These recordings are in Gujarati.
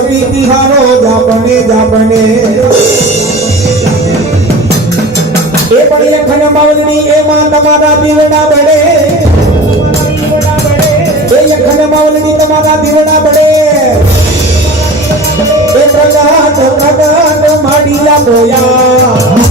સપી તિહારો જાપને જાપને એ પણ એખન માવલની એમાં તમારા દીવડા બળે એ એખન માવલની તમારા દીવડા બળે એ પ્રગાત પ્રગાત માડીલા બોયા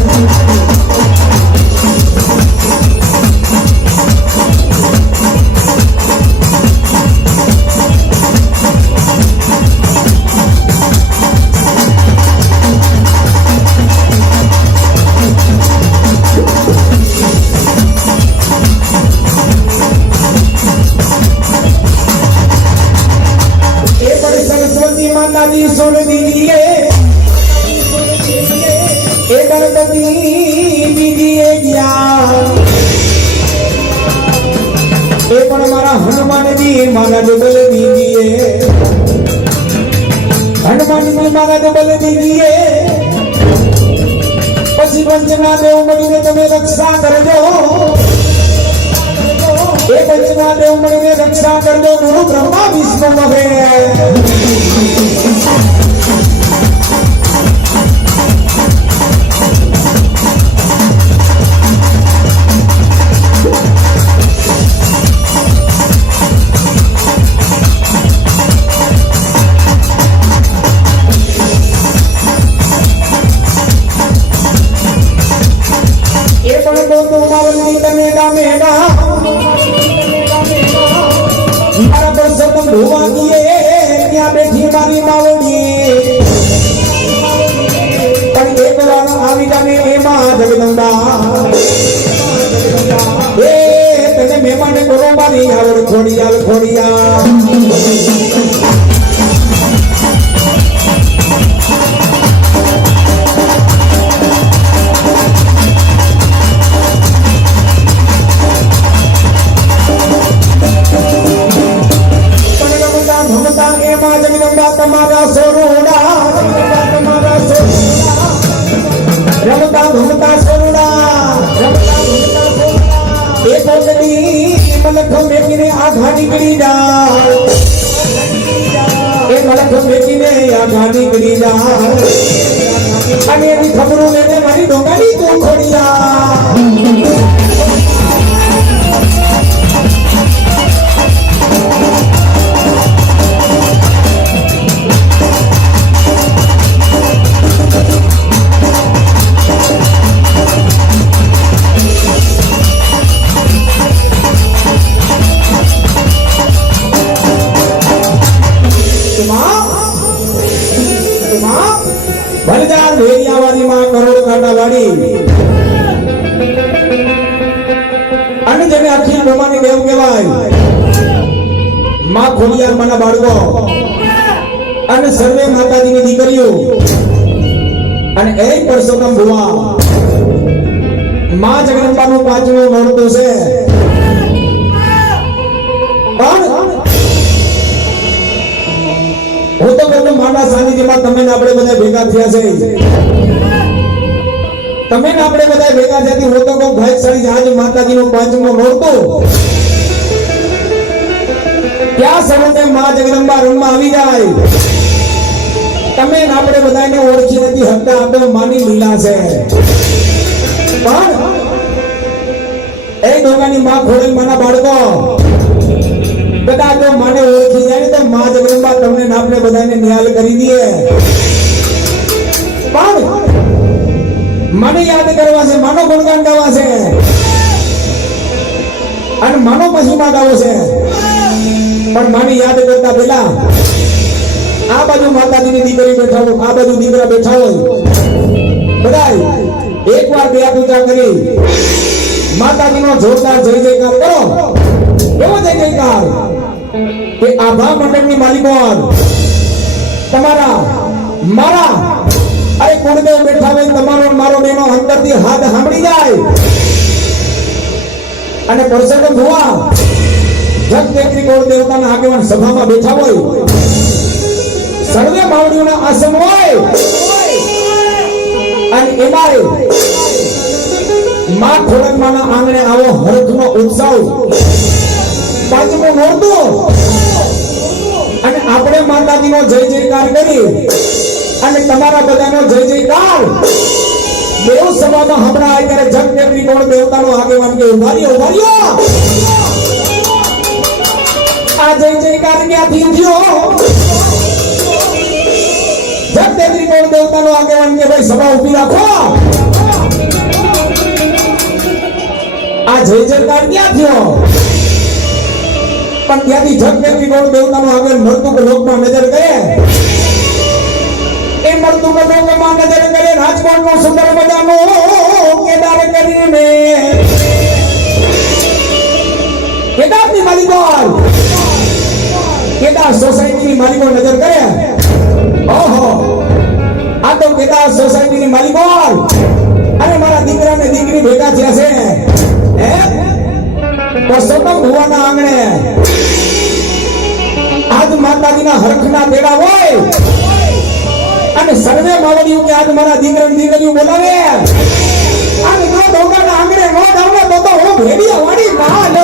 सुन दीजिए ए गणपति दीजिए ज्ञान ए पण मारा हनुमान जी मारा डबल दीजिए हनुमान जी मारा डबल दीजिए पछी पंचना देव मळीने तमे रक्षा करजो ए पंचना देव मळीने रक्षा करजो गुरु ब्रह्मा विष्णु महेश मारी मावड़ी पण एक વાર આવી જાને એમાં જગદંબા એ તને મહેમાન કરો મારી આવડ ખોડિયાલ ખોડિયા निकली जा ए मलक बेटीने आघा निकली जा अने एनी खबरों लेने मारी डोंगानी तो खोड़िया भरदार भेड़ियावाड़ी मां करोड़ काटा वाड़ी अने जेने आखी ब्रह्मानी देव कहेवाय मां खोडियार माना बाळको अने सर्वे माताजीनी दीकरीओ अने ए परसोत्तम भुवा मां जगदंबाનું પાંચમું નોરતું છે પણ હું તો બોલું માના સાનિધ્યમાં તમે ને આપણે બધા ભેગા થયા છે તમે ને આપણે બધા ભેગા થયાથી હું તો કહું ભાઈસાળી આજ માતાજીનું પાંચમું નોરતું क्या સમયે માં જગદંબા રંગમાં આવી જાય તમે ને આપણે બધાને ઓળખી નથી હકતા આ તો માની લીલા છે પણ એ ડોગાની માં ખોડેલ માના બાળકો બધા તો માને ઓળખી જાય તો માં જગદંબા તમને ને આપણે બધાને ન્યાલ કરી દે પણ મને યાદ કરવા છે માનો ગુણગાન ગાવા છે અને માનો પશુમાં ગાવો છે પણ માને યાદ કરતા પહેલા આ બાજુ માતાજીની દીકરી બેઠા હોય આ બાજુ દીકરા બેઠા હોય બધાય એકવાર બે હાથ ઊંચા કરી માતાજીનો જોરદાર જય જયકાર કરો એવો જય જયકાર કે આભા મંડળની માલિકોન તમારા મારા અરે કુળદેવ બેઠા હોય તમારો મારો બેનો અંતરથી હાથ સાંભળી જાય અને પરસોત્તમ ભુવા જગદેવની કુળ દેવતાના આગેવાન સભામાં બેઠા હોય સર્વે માવડીઓના આસન હોય અને એમાંય માં ખોડકમાના આંગણે આવો હરખનો ઉત્સવ પાંચમો નોરતું અને આપણે માતાજીનો જય જયકાર કરી અને તમારા બધાનો જય જયકાર દેવ સભામાં હમણાં અત્યારે જગદેવની કોણ દેવતાનો આગેવાન કે ઉભા રહ્યો આ જય જયકાર ક્યાંથી થયો જગદેવની કોણ દેવતાનો આગેવાન કે ભાઈ સભા ઊભી રાખો આ જય જયકાર ક્યાં થયો પણ ત્યાંથી જગદેવની કોણ દેવતાનો આગેવાન મૃત્યુક લોકમાં નજર કરે એ મૃત્યુક લોકમાં નજર કરે રાજકોટનો સુંદર મજાનો કેદાર કરીને કેદારની માલિકો કેદાર સોસાયટીની માલિકો નજર કરે ઓહો આ તો કેદાર સોસાયટીની માલિકો અને મારા દીકરા ને દીકરી ભેગા થયા છે હે પરસોત્તમ ભુવાના આંગણે આજ માતાજીના હરખના તેડા હોય અને સર્વે માવડીઓ કે આજ મારા દીકરા દીકરીઓ બોલાવે અને નો ડોંગાના આંગણે નો ડાવને તો હું ભેડિયા વાડી માલ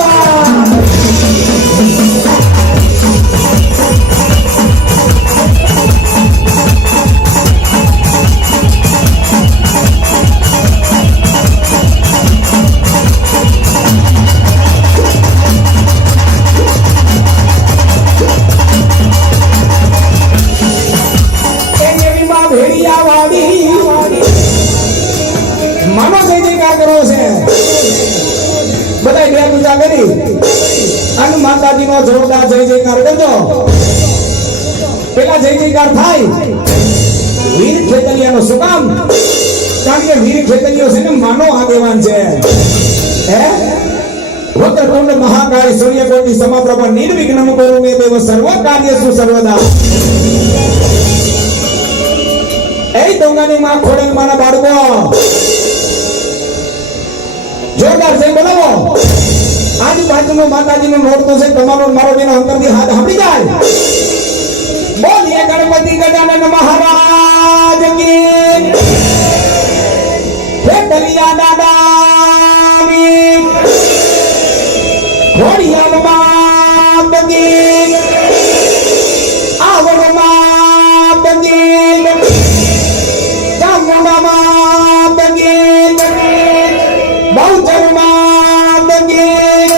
માનો જય જયકાર કરો છે બધા બે પૂજા કરી અને માતાજીનો જોરદાર જય જયકાર કરજો પેલા જય જયકાર થાય વીર ખેતલિયાનો શું કામ કારણ કે વીર ખેતલિયો છે ને માનો આગેવાન છે હે વક્રતુંડ મહાકાય સૂર્યકોટી સમપ્રભ નિર્વિઘ્નમ કરોમિ દેવ સર્વ કાર્યેષુ સર્વદા એ ડોંગાની માં ખોડેલ માના બાળકો જોરદાર છે બોલાવો આજ બાજુનો માતાજીનો નોરતો છે તમારો મારો બેનો અંતરથી હાથ સાંભળી જાય બોલીએ ગણપતિ ગજાનન મહારાજ કી હે દલિયા દાદાની ઘોડિયાલ માત કી આવડ માત કી ચામુંડા માત કી બહુચર માત કી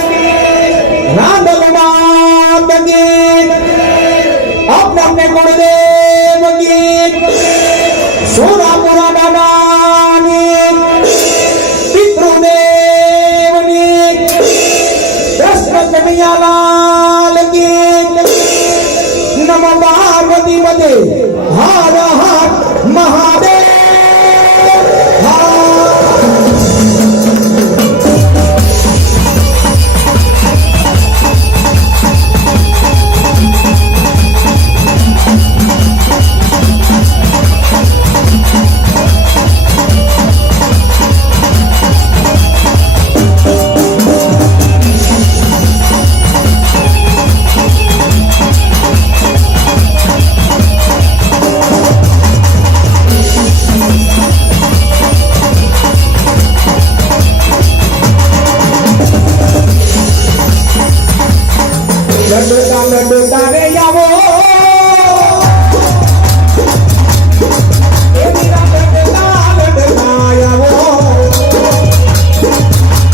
રાંદલ માત કી अपने गुरुदेव की सोरापुरा दादानी पितृदेवनी कृष्ण कन्हैयालाल की नम पार्वती पते हर हर महादेव लड्डू रे यावो ए मेरा लड्डू यावो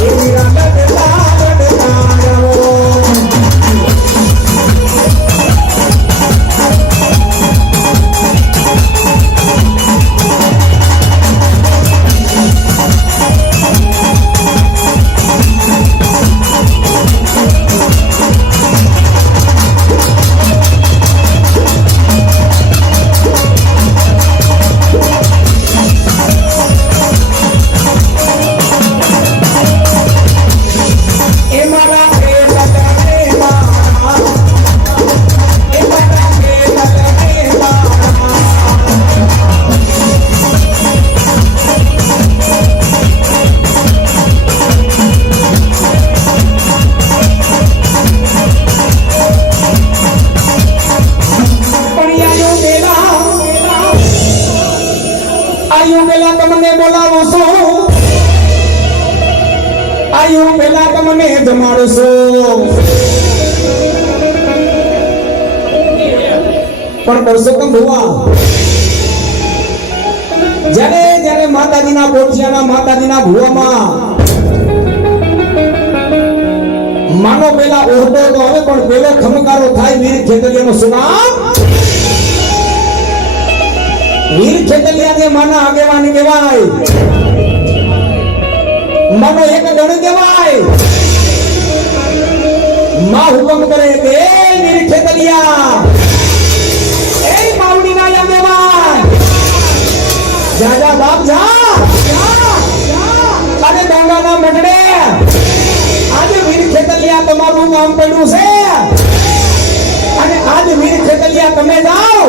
ए मेरा लड्डू यावो આયુ પેલા તમને જમાડશો પણ પરસોત્તમ ભુવા જ્યારે જ્યારે માતાજીના પોઠિયાના માતાજીના ભુવામાં માનો પેલા ઓરડો તો હવે પણ પેલો ખમકારો થાય વીર ખેતલિયાનો સુનામ વીર ખેતલિયા જે માના આગેવાન કહેવાય માનો એક ગણ કહેવાય માં હુકમ કરે કે વીર ખેતલિયા એ માવડીના આગેવાન જા જા બાપ જા અરે ડોંગાના મઢડે આજે વીર ખેતલિયા તમારું નામ પડ્યું છે અને આજ વીર ખેતલિયા તમે જાઓ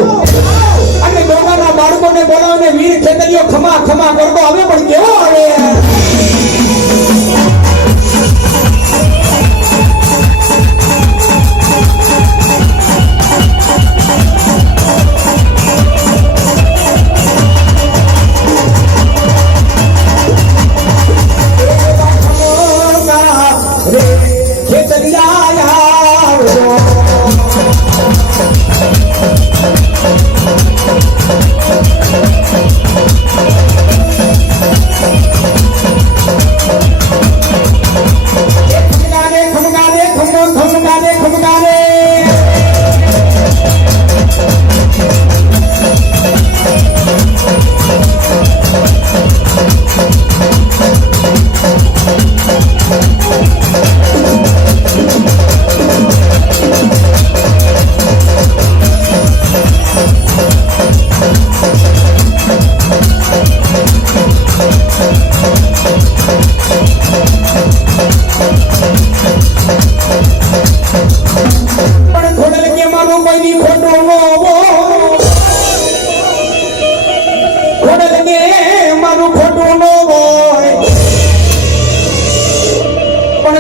અને ડોંગાના બાળકોને બોલાવીને વીર ખેતલિયો ખમા ખમા કરતો હવે પણ કેવો આવે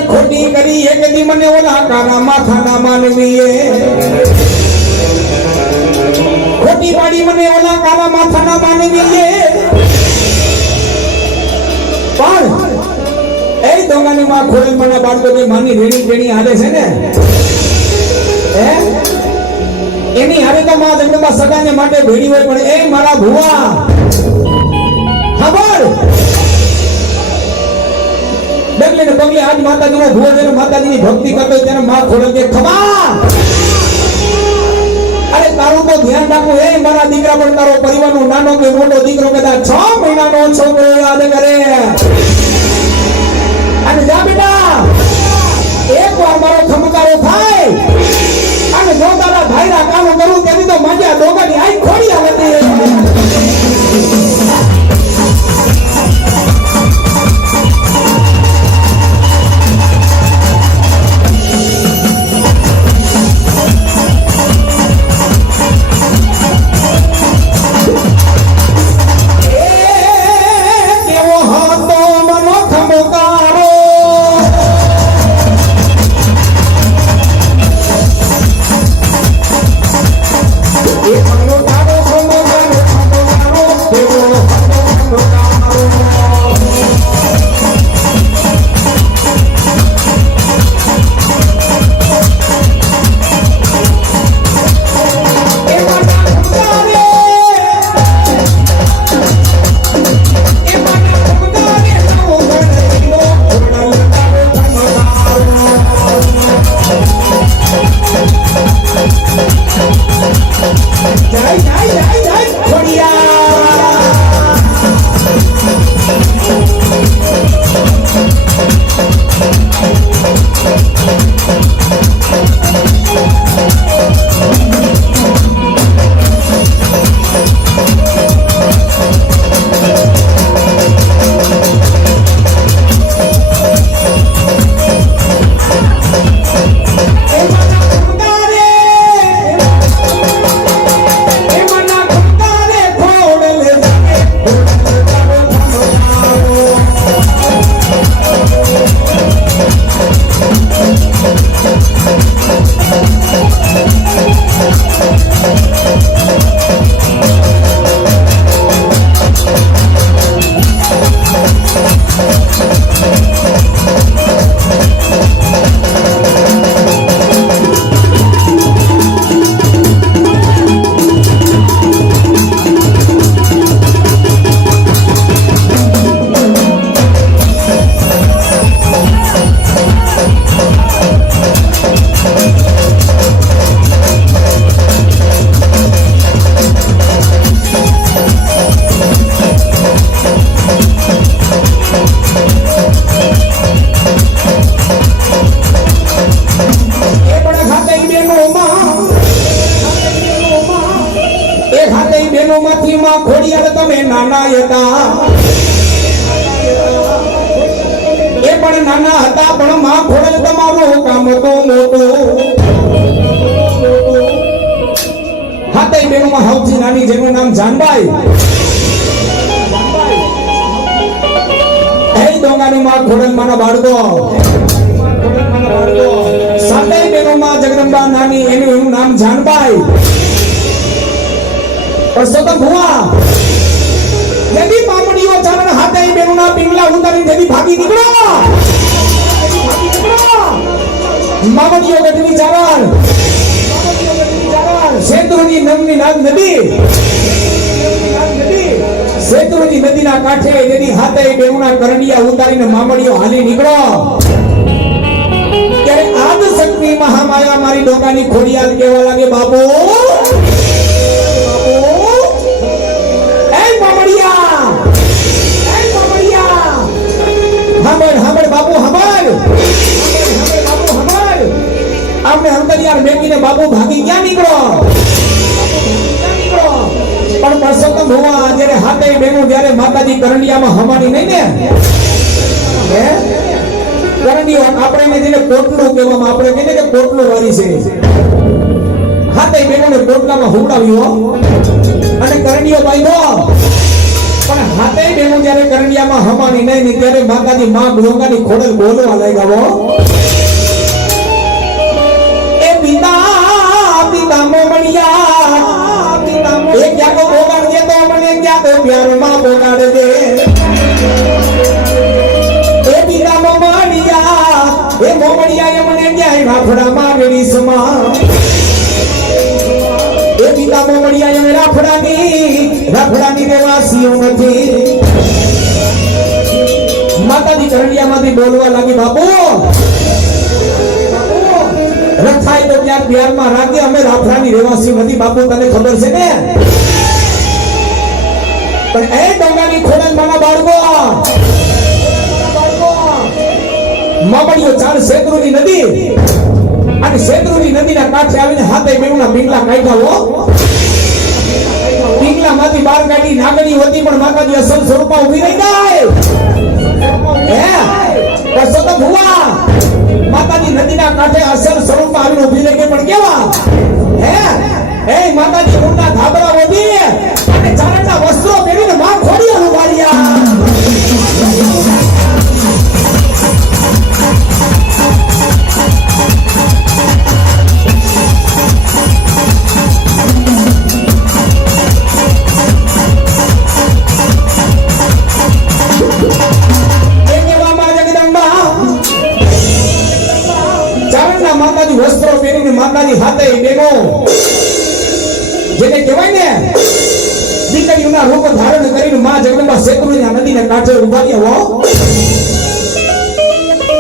ખોટી કરી એક દી મને ઓલા કાના માથાના માનવીએ ખોટી પાડી મને ઓલા કાના માથાના માનવીએ પણ એ દોંગાની માં ખોડલ મના બાળકોની માની રેણી રેણી હાલે છે ને હે એની હારે તો માં દંડમાં સગાને માટે ભેડી હોય પણ એ મારા ભુવા ખબર ડગલે ને પગલે આજ માતાજીનો ભુવો જેને માતાજીની ભક્તિ કરતો તેને માં ખોડલ કે ખમા અરે તારું તો ધ્યાન રાખવું એ મારા દીકરા પણ તારો પરિવારનો નાનો કે મોટો દીકરો કદાચ 6 મહિનાનો છોકરો યાદ કરે અને જા બેટા એકવાર મારો ખમકારો થાય અને જો તારા ભાઈના કામ કરું તેની તો મજા ડોગાની આઈ ખોડી આવે એ માંથી માં ખોડિયાર તમે નાના હતા એ પણ નાના હતા પણ માં ખોડલ તમારું કામ હતું મોટું હાથે બેનમાં સૌથી નાની જેનું નામ જાનબાઈ હે ડોંગાની માં ખોડલ માના બાળકો સાતે બેનમાં જગદંબા નાની એનું નામ જાનબાઈ પરસોત્તમ ભુવા यदि मामड़ियों चारण हाथे बेनुना पिंगला उतारी यदि भागी निकलो मामड़ियों गठवी चारण सेतुनी नमनी नाग नदी सेतुनी नदी ना काठे यदि हाथे बेनुना करंडिया उतारीने मामड़ियों हाली निकलो ત્યારે આદ શક્તિ મહામાયા મારી ડોકાની ખોડિયાલ કેવા લાગે બાપુ હમણ બાપુ હમણ આપણે અંતરિયાર મેકીને બાપુ ભાગી ક્યાં નીકળો પણ પરસોત્તમ ભુવા જ્યારે હાથે બેનું જ્યારે માતાજી કરંડિયામાં હમાની નહીં ને હે કરંડિયો આપણે જેને કોટલું કહેવામાં આપણે કહીએ કે કોટલું વાળી છે હાથે બેનોને કોટલામાં હુવડાવ્યો અને કરંડિયો બાંધ્યો પણ હાથે બેનો જ્યારે કરંડિયામાં હમાની નહીં ને ત્યારે માતાજી માં ડોંગાની ખોડલ બોલવા લાગ્યા એ પિતા પિતા મોમણિયા એ ક્યાં તો બોગાડજે તો મને ક્યાં તો પ્યારમાં બોગાડજે એ પિતા મોમણિયા એ મોમણિયા એ મને ક્યાંય રાફડામાં વેરીસમાં એ પિતા મોમણિયા એ રાફડાની રહેવાસીઓ નથી માતાજી કરંડિયામાંથી બોલવા લાગી બાપુ રખાય તો ત્યાં પ્યારમાં રાખે અમે રાફડાની રહેવાસી નથી બાપુ તને ખબર છે ને પણ એ ડોંગાની ખોડલ માના બાળકો મામડીઓ ચાર શેત્રુની નદી અને શેત્રુની નદીના કાંઠે આવીને હાથે બેવના પિંગલા કાઢ્યા હો પિંગલામાંથી બહાર કાઢી નાગણી હતી પણ માતાજી અસલ સ્વરૂપમાં ઊભી રહી ગઈ હે પરસોત્તમ ભુવા માતાજી નદીના કાંઠે અસલ સ્વરૂપમાં આવીને ઊભી રહી ગઈ પણ કેવા હે માતાજી ઊંડા ધાબળા ઓઢી અને ચારણના વસ્ત્રો પહેરીને માં ખોડિયાર ઉભાર્યા વસ્ત્રો પહેરીને માતાજી હાથે બેનો જેને કહેવાય ને દીકરીઓના રૂપ ધારણ કરીને માં જગદંબા શેત્રુંના નદીના કાંઠે ઉભા રહ્યા હો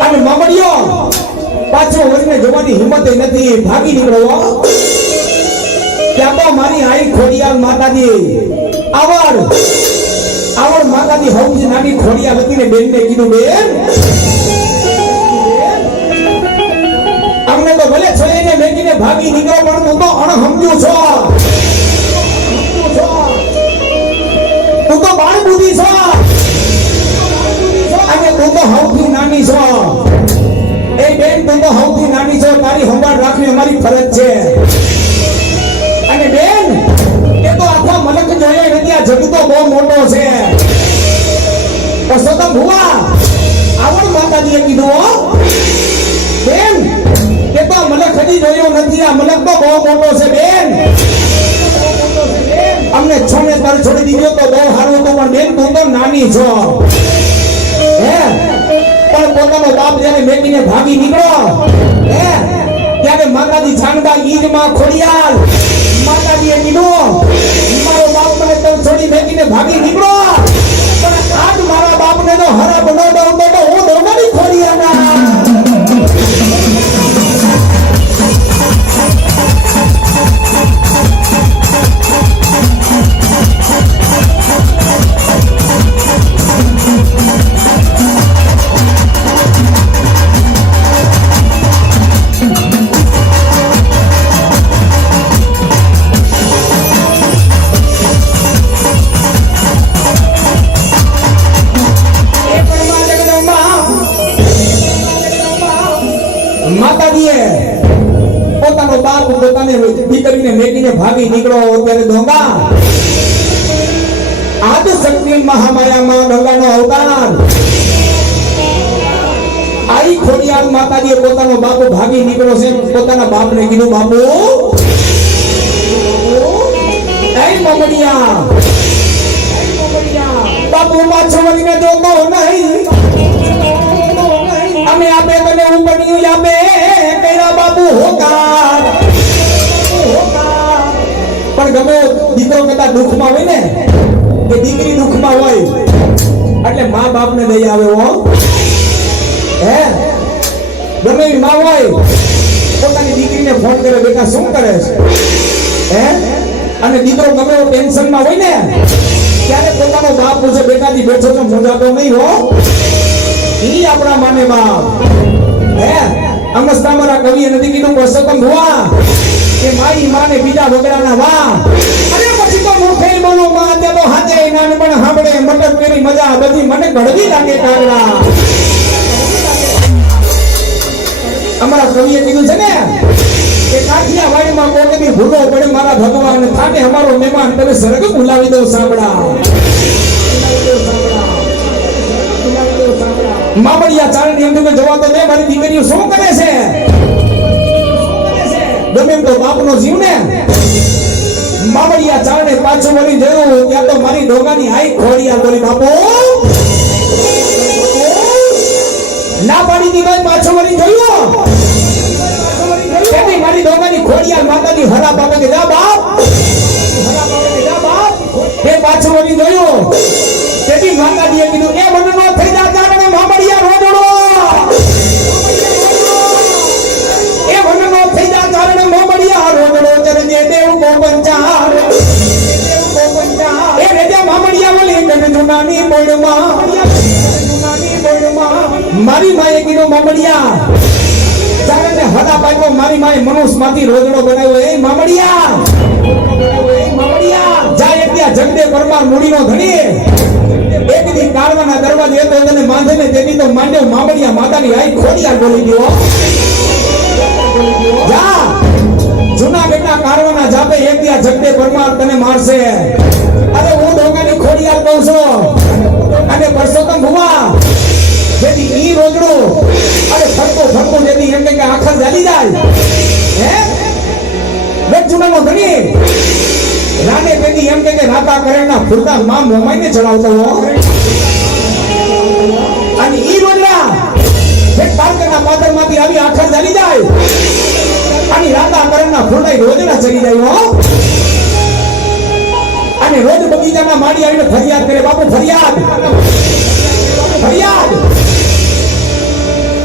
અને મામડીઓ પાછો વળીને જવાની હિંમત નથી ભાગી નીકળો ત્યાં તો મારી આઈ ખોડિયાલ માતાજી આવડ માતાજી હૌજી નાની ખોડિયાલ હતી ને બેનને કીધું બેન અમને તો ભલે છોઈને મેકીને ભાગી નીકળો પણ હું તો અણહમજુ છો તું તો બાળ બુદ્ધિ છો અને તું તો સૌથી નાની છો એ બેન તું તો સૌથી નાની છો તારી સંભાળ રાખવી અમારી ફરજ છે અને બેન એ તો આખો મલક જોઈએ નથી આ જગ તો બહુ મોટો છે પરસોત્તમ ભુવા આવડ માતાજીએ કીધું બેન કે તો મલક હજી જોયો નથી આ મલક તો બહુ મોટો છે બેન અમને છોને તાર છોડી દીધો તો બહુ સારું હતું પણ બેન તું તો નાની છો હે પણ પોતાનો બાપ જ્યારે મેકીને ભાગી નીકળો હે ત્યારે માતાજી જાનબા ઈજમાં ખોડિયાલ માતાજીએ કીધું મારો બાપ મને તો છોડી મેકીને ભાગી નીકળો પણ આજ મારા બાપને તો હરા બનાવતો તો હું દોડાની ખોડિયાના ભાગી નીકળો ત્યારે દોંગા આદ શક્તિ મહામાયામાં ગંગાનો અવતાર આઈ ખોડિયાર માતાજીએ પોતાનો બાપુ ભાગી નીકળ્યો છે પોતાના બાપને કીધું બાપુ એ મમડિયા બાપુ પાછો વળીને જોતો નહીં અમે આપે તને ઉપડ્યું આપે કેરા બાપુ હોકાર પણ ગમે દીકરો કદાચ દુઃખમાં હોય ને કે દીકરી દુઃખમાં હોય એટલે મા બાપને દઈ આવે હો હે ગમે એવી માં હોય પોતાની દીકરીને ફોન કરે બેટા શું કરે છે હે અને દીકરો ગમે એવો ટેન્શનમાં હોય ને ત્યારે પોતાનો બાપ પૂછે બેટાજી બેઠો તો મૂંઝાતો નહીં હો ઈ આપણા માને બાપ હે અમસ્તા કવિએ નથી કીધું પુરુષોત્તમ ભુવા કે મારી માને બીજા વગડાના વા અરે પછી તો મૂર્ખે બોલો માં તે તો હાજે નાનપણ સાંભળે મટર પેરી મજા બધી મને ઘડવી લાગે કાગડા અમારા કવિએ કીધું છે ને કે કાઠિયાવાડીમાં કોકની ભૂલો પડે મારા ભગવાન થાને અમારો મહેમાન તમે સરગ બોલાવી દો સાંભળા મામડિયા ચારણી એમ કે જવા તો દે મારી દીકરીઓ શું કરે છે ગમે એમ તો બાપનો જીવ ને મામડિયા ચારણે પાછો વળી જોયું ત્યાં તો મારી ડોગાની આઈ ખોડિયા બોલી બાપુ ના પાડી દી ભાઈ પાછો વળી જોયું કેતી મારી ડોગાની ખોડિયા માતાની હરા બાપે કે જા બાપ હરા બાપે કે જા બાપ એ પાછો વળી જોયું કેતી માતાજીએ કીધું એ મને નો થઈ જા કારણે મામડિયા રોડડો એ મને નો થઈ જા કારણે મામડિયા રોડડો ચરજે દેવ કો પંચાર એ રેજા મામડિયા બોલી કને જુનાની બોડમાં મારી માએ કીધું મામડિયા ચારણે હડા પાકો મારી માએ મનુષ્યમાંથી રોજડો બનાવ્યો એ મામડિયા જાય ત્યાં જગદે પરમાર મૂડીનો ધણી એક દી કાળવાના દરવાજે તો તને માંધે ને તેની તો માંડ્યો મામડિયા માતાની આઈ ખોડિયાર બોલી ગયો જા જૂના બેટા કાળવાના જાતે એક ત્યાં જગદે પરમાર તને મારશે અરે હું ડોંગાની ખોડિયાર કહું છું અને પરસોત્તમ ભુવા જેથી ઈ રોજડો અરે ફરકો જેથી એમ કે આખર જાલી જાય હે વેચુનાનો ધણી રાને પેલી એમ કે રાતા કરેના ફૂલના માં મોમાઈને ચડાવતો હો અને ઈ રોજડા એક પાર્કના પાદરમાંથી આવી આખર જાલી જાય અને રાતા કરેના ફૂલના રોજડા ચડી જાય હો અને રોજ બગીચાના માડી આવીને ફરિયાદ કરે બાપુ ફરિયાદ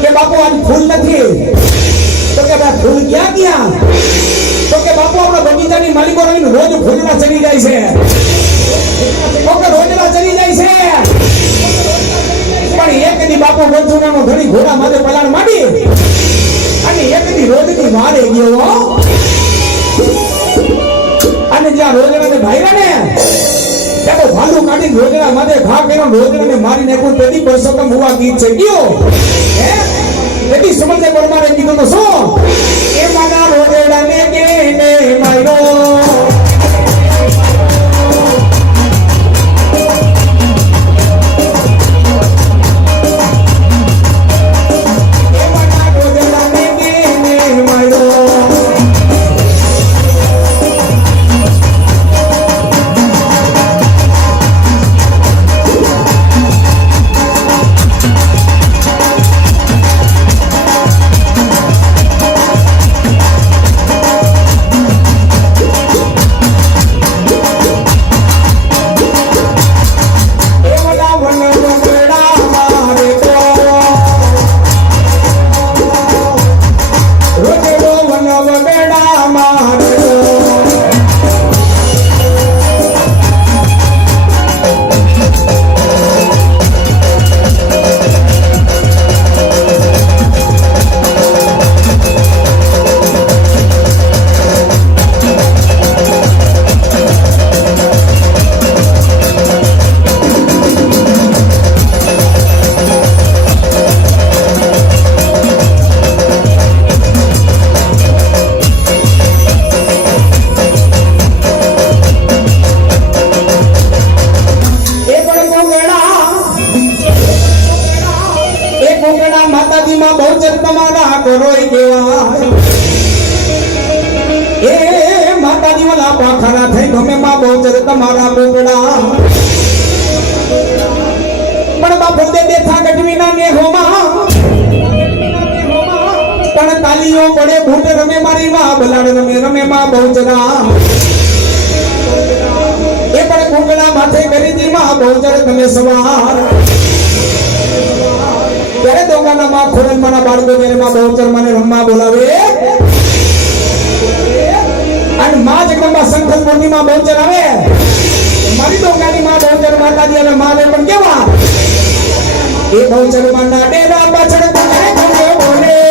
કે બાપુ આજ ફૂલ નથી તો કે ભાઈ ફૂલ ક્યાં ગયા તો કે બાપુ આપણા બગીચાની માલિકો રહીને રોજ ફૂલના ચડી જાય છે ઓકે રોજના ચડી જાય છે પણ એક દી બાપુ ગંજુનાનો ઘણી ઘોડા માથે પલાણ માંડી અને એક દી રોજની વારે ગયો અને જ્યાં રોજનાને ભાઈરા ને ત્યાં ભાલુ કાઢી રોજના માથે ઘા કર્યો રોજનાને મારી નાખ્યું તેથી પરસોત્તમ ભુવા ગીત છે ગયો હે તેથી સમજે પરમારે કીધું તો શું એ મારા રોજડાને કેને માર્યો કરોય કહેવાય એ માતાજી વાલા પાખાના થઈ ગમે માં બહુચર તમારા બોકડા પણ બાપુ દે દેખા ગઢવીના ને હોમાં પણ તાલીઓ પડે ભૂટ રમે મારી માં બલાડ રમે માં બહુચરા એ પણ કુંગળા માથે કરી દી માં બહુચર તમે સવાર ત્યારે દોંગાના માં ખોરન માના બાળકો મેરે માં બહુચર મને રમવા બોલાવે અને માં જગદંબા સંખત પૂર્ણિમા બહુચર આવે મારી દોંગાની માં બહુચર માતાજી અને માં પણ કેવા એ બહુચર માના ડેરા પાછળ તમે કોને બોલે